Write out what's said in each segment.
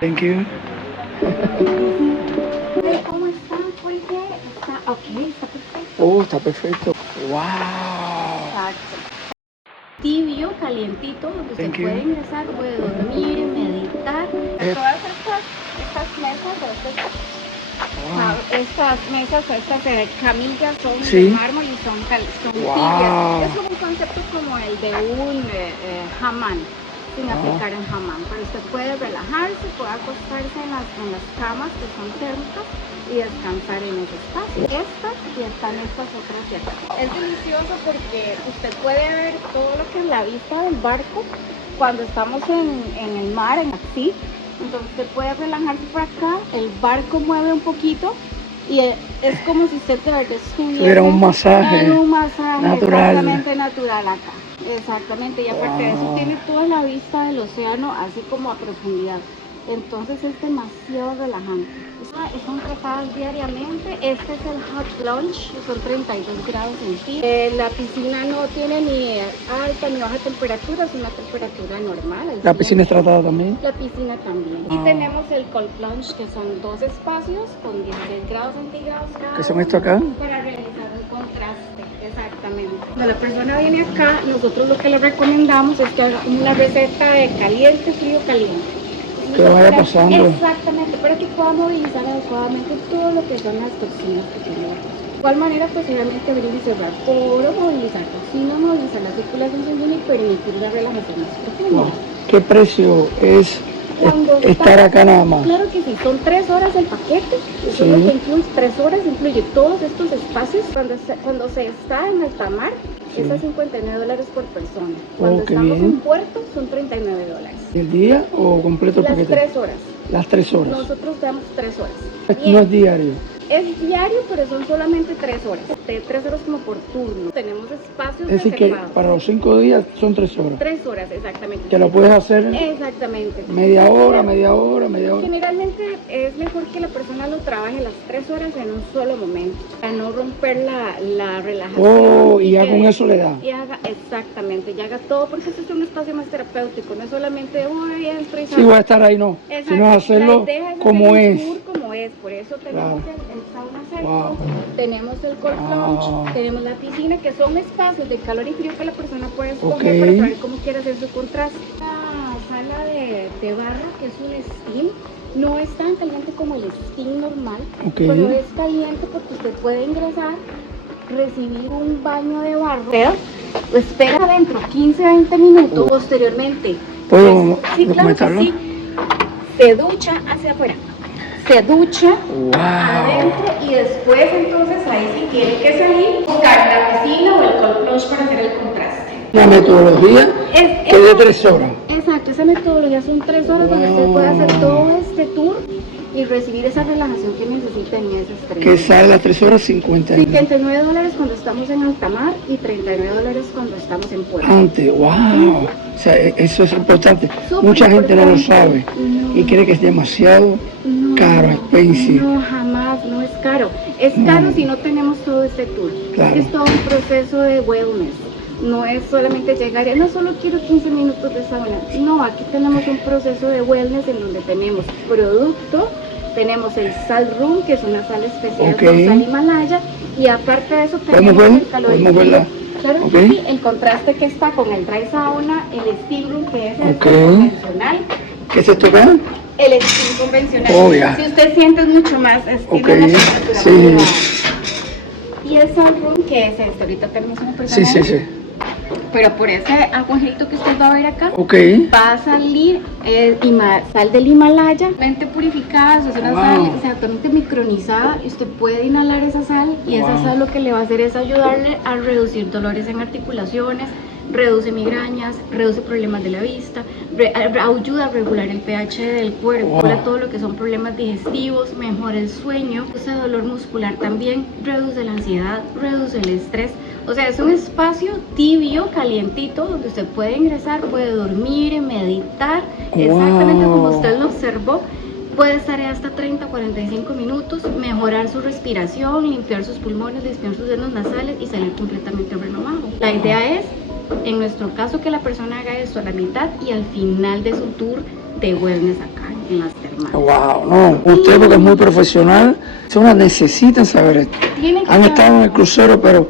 Thank you. ¿Cómo está? Jorge? Está ok, está perfecto. Oh, está perfecto. Wow. Exacto. Tibio, calientito, donde usted Thank you. puede ingresar, puede dormir, meditar. Todas estas mesas, estas mesas, estas camillas son Sí. de mármol y son Wow. tibias. Es como un concepto como el de un hammam, sin aplicar en hammam. Pero usted puede relajarse, puede acostarse en las camas que son térmicas y descansar en ese espacio. Estas y están estas otras de acá. Es delicioso porque usted puede ver todo lo que es la vista del barco cuando estamos en el mar, en así. Entonces usted puede relajarse por acá, el barco mueve un poquito y es como si usted de verdad estuviera un masaje natural. exactamente natural acá. Exactamente, y aparte de eso tiene toda la vista del océano así como a profundidad. Entonces es demasiado relajante. Son tratadas diariamente. Este es el hot lunch, son 32 grados centígrados. La piscina no tiene ni alta ni baja temperatura, es una temperatura normal. ¿La piscina es tratada también? La piscina también. Y tenemos el cold plunge, que son dos espacios con 16 grados centígrados cada ¿Qué son esto acá? para realizar un contraste. Exactamente. Cuando la persona viene acá, nosotros lo que le recomendamos es que haga una receta de caliente, frío, caliente. Que vaya pasando. Exactamente, para que pueda movilizar adecuadamente todo lo que son las toxinas que tiene la persona. De igual manera, pues obviamente abrir y cerrar poro, movilizar toxinas, movilizar la circulación sanguínea y permitir la relajación más profunda. Wow. ¿Qué precio es estar acá nada más? Claro que sí, son 3 horas el paquete, eso Sí. es lo que incluye 3 horas, incluye todos estos espacios. Cuando se está en alta mar, Sí. es a $59 por persona. Cuando qué estamos bien. en puerto, son $39. ¿El día o completo el Las paquete? 3 horas. Las 3 horas. Nosotros damos 3 horas. No es diario. Es diario, pero son solamente 3 horas. De 3 horas como por turno. Tenemos espacios Es decir, que reservados. para los 5 días son 3 horas. 3 horas, exactamente. Que lo puedes hacer Exactamente. media hora, media hora, media hora. Generalmente es mejor que la persona lo trabaje las 3 horas en un solo momento, para no romper la relajación. Oh, y ya con eso le da. Y haga, exactamente, y haga todo, porque este es un espacio más terapéutico, no es solamente voy a entro y Sí, voy a estar ahí, no. exacto. Sino hacerlo La idea es como hacer un es. tour como es, por eso tenemos Claro. el sauna seco, Wow. tenemos el cold plunge, tenemos la piscina, que son espacios de calor y frío que la persona puede escoger Ok. para saber cómo quiere hacer su contraste. La sala de barra, que es un steam, no es tan caliente como el steam normal, Ok. pero es caliente porque usted puede ingresar, recibir un baño de barro, espera adentro 15-20 minutos, posteriormente ¿Puedo sí, claro que documentarlo? sí, se ducha hacia afuera, se ducha Wow. adentro y después entonces ahí sí tiene que salir, buscar la piscina o el cold plunge para hacer el contraste. La metodología que de 3 horas. Exacto, esa metodología son 3 horas donde usted puede hacer todo este tour y recibir esa relajación que necesita en esas 3 Que sale las 3 horas 50. $59 cuando estamos en alta mar y $39 cuando estamos en puerto. Antes, wow. O sea, eso es importante. Súper Mucha gente no lo importante. sabe y cree que es demasiado caro, expensive. No, jamás, no es caro. Es caro si no tenemos todo este tour. Claro. Es todo un proceso de wellness. No es solamente llegar y no solo quiero 15 minutos de sauna. No, aquí tenemos un proceso de wellness en donde tenemos producto, tenemos el sal room, que es una sal especial con sal Himalaya, y aparte de eso tenemos el calor. ¿Podemos verla? Claro que sí, el contraste que está con el dry sauna, el steam room, que es el convencional. ¿Qué es esto acá? El steam convencional. Oh, ya. Si usted siente es mucho más steam, sí. Y el sal room, que es este, ahorita tenemos una persona. Sí. Pero por ese agujerito que usted va a ver acá, Ok. va a salir sal del Himalaya, mente purificada, es una sal exactamente micronizada, y usted puede inhalar esa sal y esa sal lo que le va a hacer es ayudarle a reducir dolores en articulaciones, reduce migrañas, reduce problemas de la vista, ayuda a regular el pH del cuerpo, todo lo que son problemas digestivos, mejora el sueño, reduce dolor muscular también, reduce la ansiedad, reduce el estrés. O sea, es un espacio tibio, calientito, donde usted puede ingresar, puede dormir, meditar, exactamente como usted lo observó. Puede estar hasta 30-45 minutos, mejorar su respiración, limpiar sus pulmones, limpiar sus senos nasales y salir completamente renovado. La idea es, en nuestro caso, que la persona haga esto a la mitad y al final de su tour de wellness acá. en las termales. Wow, no, usted porque es muy profesional, personas necesitan saber esto. Tienen que Han saber. estado en el crucero, pero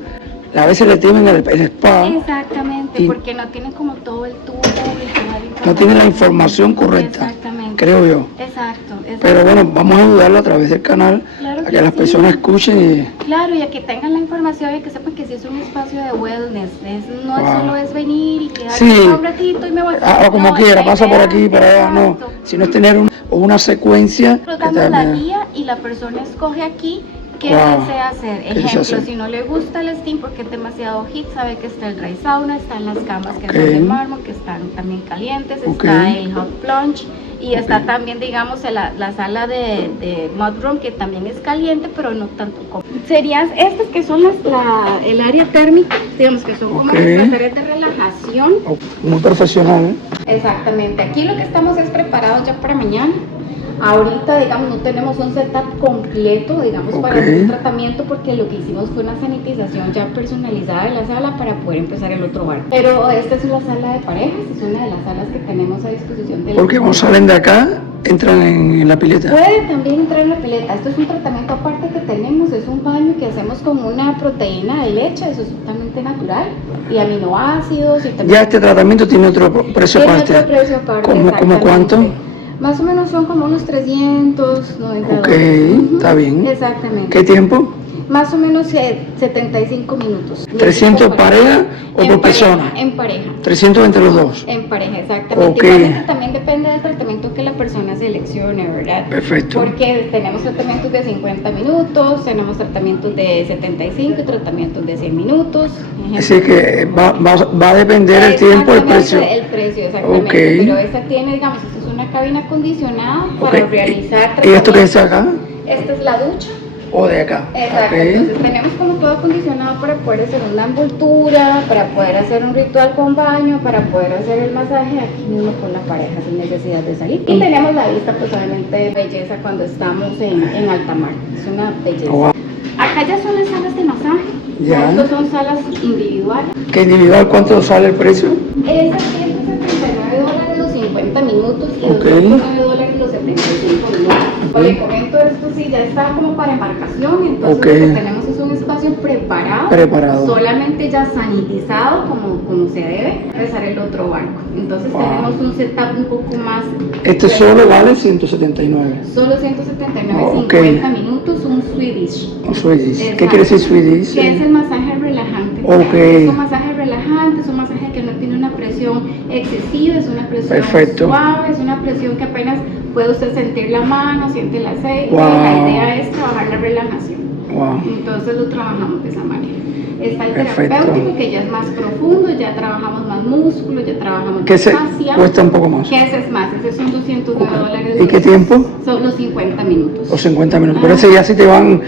a veces le temen el spa, Exactamente, y porque no tienen como todo el tubo y toda la no tienen la información correcta, Exactamente. creo yo. Exacto. Pero bueno, vamos a ayudarlo a través del canal, Claro a que que las sí. personas escuchen y... Claro, y a que tengan la información y que sepan que sí es un espacio de wellness, no Wow. solo es venir y quedarse Sí. un ratito y me voy. O como No, quiera, la pasa por idea- aquí, por allá, no, Exacto. sino es tener una secuencia que Nosotros damos la te... guía y la persona escoge aquí qué Wow. desea hacer. ¿Qué desea Ejemplo, hacer? si no le gusta el steam porque es demasiado hit, sabe que está el dry sauna, están las camas que Ok. son de mármol, que están también calientes, Ok. está el hot plunge y está Ok. también, digamos, la sala de mudroom que también es caliente, pero no tanto como. Serían estas que son el área térmica, digamos que son como Ok. las áreas de relajación. Muy profesional, ¿eh? Exactamente, aquí lo que estamos es preparados ya para mañana. Ahorita, digamos, no tenemos un setup completo, digamos, para Ok. hacer un tratamiento porque lo que hicimos fue una sanitización ya personalizada de la sala para poder empezar el otro barco. Pero esta es una sala de parejas, es una de las salas que tenemos a disposición de la Porque cuando salen de acá, entran en la pileta. Puede también entrar en la pileta. Esto es un tratamiento aparte que tenemos, es un baño que hacemos con una proteína de leche, eso es totalmente natural, y aminoácidos. Y también Ya este tratamiento tiene otro precio tiene aparte. otro precio aparte. ¿Cómo Exactamente. cuánto? Más o menos son como unos 390 Ok, dólares. Ujú, está bien. Exactamente. ¿Qué tiempo? Más o menos 75 minutos. 300 pareja o En por pareja, persona. En pareja. 300 entre los dos. En pareja, exactamente. Ok. Igualmente también depende del tratamiento que la persona seleccione, ¿verdad? Perfecto. Porque tenemos tratamientos de 50 minutos, tenemos tratamientos de 75 y tratamientos de 100 minutos. Así que va a depender el tiempo, el precio. El precio, exactamente. Ok. Pero esta tiene, digamos, esta es una cabina acondicionada para Ok. realizar ¿Y esto qué es tratamientos. acá? Esta es la ducha. ¿O de acá? Exacto, Ok. entonces tenemos como todo acondicionado para poder hacer una envoltura, para poder hacer un ritual con baño, para poder hacer el masaje aquí mismo con la pareja sin necesidad de salir. Y tenemos la vista pues obviamente de belleza cuando estamos en alta mar, es una belleza. Wow. Acá ya son las salas de masaje, Ya. estas son salas individuales. ¿Qué individual cuánto sale el precio? Es a $179 los 50 minutos y Ok. $209 los 75 minutos. Como le comento, esto sí ya está como para embarcación, entonces Ok. lo que tenemos es un espacio preparado, solamente ya sanitizado como se debe, empezar el otro barco. Entonces Wow. tenemos un setup un poco más. Este solo vale 179. Solo 179, Ok. 50 minutos, un Swedish. O Swedish. ¿Qué Exacto. quiere decir Swedish? Que es el masaje relajante. Ok. Es un masaje relajante, es un masaje que no tiene una presión excesiva, es una presión Perfecto. suave, es una presión que apenas puede usted sentir la mano, siente el aceite. Wow. La idea es trabajar la relajación. Wow. Entonces lo trabajamos de esa manera. Está el Perfecto. terapéutico que ya es más profundo, ya trabajamos más músculo, ya trabajamos Que más se fascia. cuesta un poco más. Que ese es más, ese son $209. ¿Y qué tiempo? Son los 50 minutos. Los 50 minutos. Pero ese ya sí te van.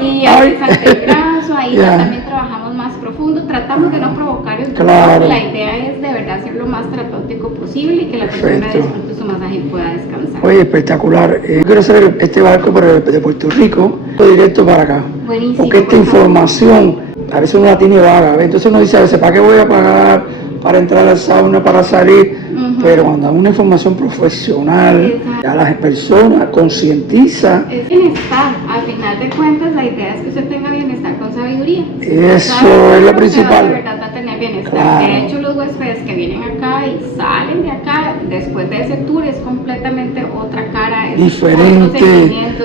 Sí, ahí salta el brazo, ahí Ya. ya también trabajamos más profundo, tratamos de no provocar el dolor, Claro. la idea es de verdad hacer lo más terapéutico posible y que la persona Perfecto. disfrute su masaje y pueda descansar. Oye, espectacular. Yo quiero hacer este barco de Puerto Rico directo para acá. Buenísimo. Porque esta por favor. información a veces uno la tiene vaga, ¿ves? Entonces uno dice a veces, ¿para qué voy a pagar para entrar al sauna, para salir? Ujú. Pero cuando hay una información profesional, Exacto. ya las personas concientiza, Es bienestar, al final de cuentas la idea es que usted tenga bienestar con sabiduría. Eso ¿Sabe? es lo Usted principal. De verdad va a tener bienestar. Claro. De hecho, los huéspedes que vienen acá y salen de acá después de ese tour es completamente otra cara, es Diferente. otro sentimiento,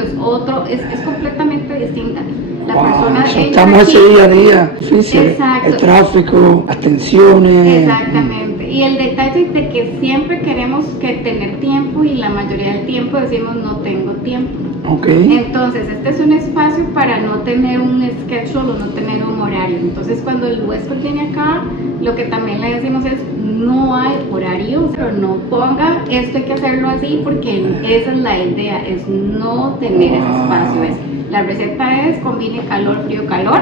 es completamente distinta. La wow, persona entra estamos aquí- ese día a día, difícil, Exacto. el tráfico, las tensiones. Exactamente. Y el detalle de que siempre queremos que tener tiempo y la mayoría del tiempo decimos no tengo tiempo. Ok, Entonces, este es un espacio para no tener un schedule o no tener un horario. Entonces, cuando el huésped viene acá, lo que también le decimos es no hay horario, pero no ponga esto hay que hacerlo así porque esa es la idea, es no tener ese Wow. espacio. La receta es combine calor, frío, calor,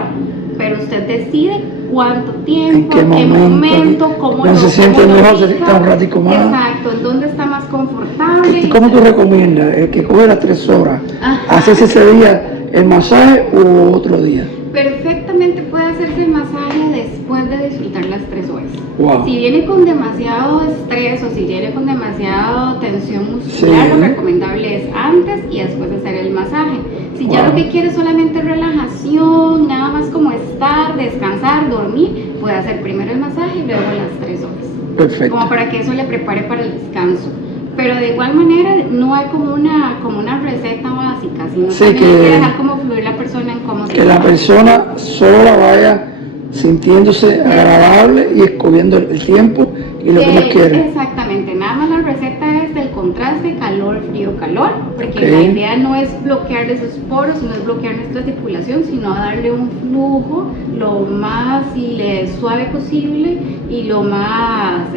pero usted decide cuánto tiempo, ¿En qué momento? cómo ¿Dónde se siente cómo lo mejor? ¿Se fija. sienta un ratico más? Exacto, en dónde está más confortable. ¿Cómo tú recomiendas? ¿El que coge las 3 horas? Ajá. ¿Haces ese día el masaje o otro día? Perfectamente puede hacerse el masaje después de disfrutar las 3 horas. Wow. Si viene con demasiado estrés o si viene con demasiada tensión muscular, Sí. lo recomendable es antes y después hacer el masaje. Si ya Wow. lo que quiere es solamente relajación, nada más como estar, descansar, dormir, puede hacer primero el masaje y luego las 3 horas. Perfecto. Como para que eso le prepare para el descanso. Pero de igual manera no hay como una receta básica, sino Sí, también hay que que- dejar como fluir la persona en cómo se Que la persona sola vaya sintiéndose agradable y escogiendo el tiempo y lo que nos quiere. Exactamente, nada más la receta es del contraste calor, frío, calor, porque Ok. la idea no es bloquear esos poros, no es bloquear nuestra circulación, sino darle un flujo lo más suave posible y lo más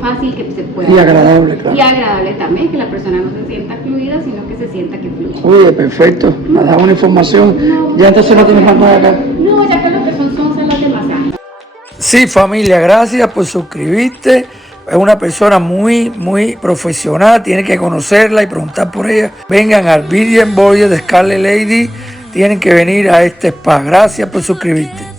fácil que se pueda. Y agradable, claro. Y agradable también, que la persona no se sienta fluida, sino que se sienta que fluye. Oye, perfecto. Me da una información. No. Ya entonces no tienes más nada acá. No, ya que lo que son salas de masaje. Sí, familia, gracias por suscribirte. Es una persona muy profesional. Tienen que conocerla y preguntar por ella. Vengan al Virgin Voyage de Scarlet Lady. Tienen que venir a este spa. Gracias por suscribirte.